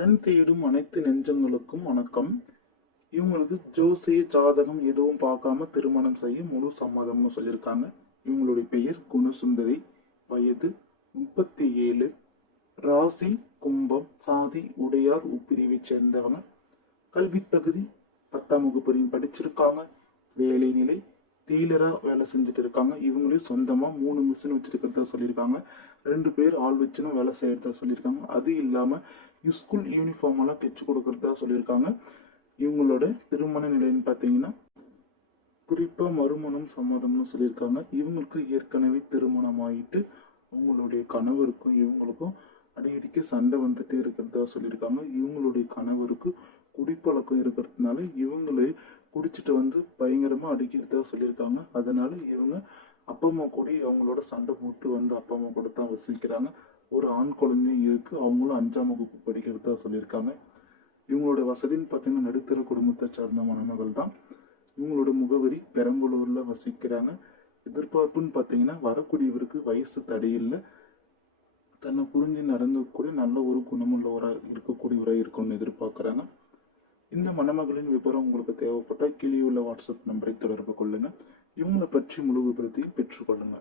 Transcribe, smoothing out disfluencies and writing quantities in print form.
வரன் தேடும் அனைத்து நெஞ்சங்களுக்கும் வணக்கம். இவங்களுக்கு ஜோசிய ஜாதகம் எதுவும் பார்க்காம திருமணம் செய்ய முழு சம்மதம்னு சொல்லியிருக்காங்க. இவங்களுடைய பெயர் குணசுந்தரி, வயது 37, ராசி கும்பம், சாதி உடையார் உப்பிரிவை சேர்ந்தவங்க, கல்வி தகுதி 10ஆம் வகுப்பு வரையும் படிச்சிருக்காங்க, வேலை நிலை டீலரா வேலை செஞ்சுட்டு இருக்காங்க. இவங்களே சொந்தமா 3 மிஷின் வச்சிருக்கிறதா சொல்லியிருக்காங்க. 2 பேர் ஆள் வச்சுன்னு வேலை செய்யறதா சொல்லியிருக்காங்க. அது இல்லாம ஸ்கூல் யூனிஃபார்ம் எல்லாம் தைச்சு கொடுக்கறதா சொல்லியிருக்காங்க. இவங்களோட திருமண நிலைன்னு பார்த்தீங்கன்னா குறிப்பா மறுமணம் சம்மதம்னு சொல்லியிருக்காங்க. இவங்களுக்கு ஏற்கனவே திருமணம் ஆயிட்டு அவங்களுடைய கணவருக்கும் இவங்களுக்கும் அடிக்கடிக்கு சண்டை வந்துட்டே இருக்கிறதா சொல்லியிருக்காங்க. இவங்களுடைய கணவருக்கு குடிப்பழக்கம் இருக்கிறதுனால இவங்களே குடிச்சிட்டு வந்து பயங்கரமா அடிக்கிறதா சொல்லியிருக்காங்க. அதனால இவங்க அப்பா அம்மா கூட அவங்களோட சண்டை போட்டு வந்து அப்பா அம்மா கூட தான் வசிக்கிறாங்க. ஒரு ஆண் குழந்தையும் இருக்கு. அவங்களும் 5ஆம் வகுப்பு படிக்கிறதா சொல்லியிருக்காங்க. இவங்களோட வசதின்னு பார்த்தீங்கன்னா நடுத்தர குடும்பத்தை சார்ந்த மணமகள் தான். இவங்களோட முகவரி பெரம்பலூர்ல வசிக்கிறாங்க. எதிர்பார்ப்புன்னு பார்த்தீங்கன்னா வரக்கூடியவருக்கு வயசு தடையில்லை, தன்னை புரிஞ்சு நடந்துக்கூடிய நல்ல ஒரு குணமுள்ளவராக இருக்கக்கூடியவராக இருக்கும்னு எதிர்பார்க்குறாங்க. இந்த மணமகளின் விவரம் உங்களுக்கு தேவைப்பட்டால் கீழே உள்ள வாட்ஸ்அப் நம்பரை தொடர்பு கொள்ளுங்க. இவங்களை பற்றி முழு விபரத்தையும் பெற்றுக்கொள்ளுங்க.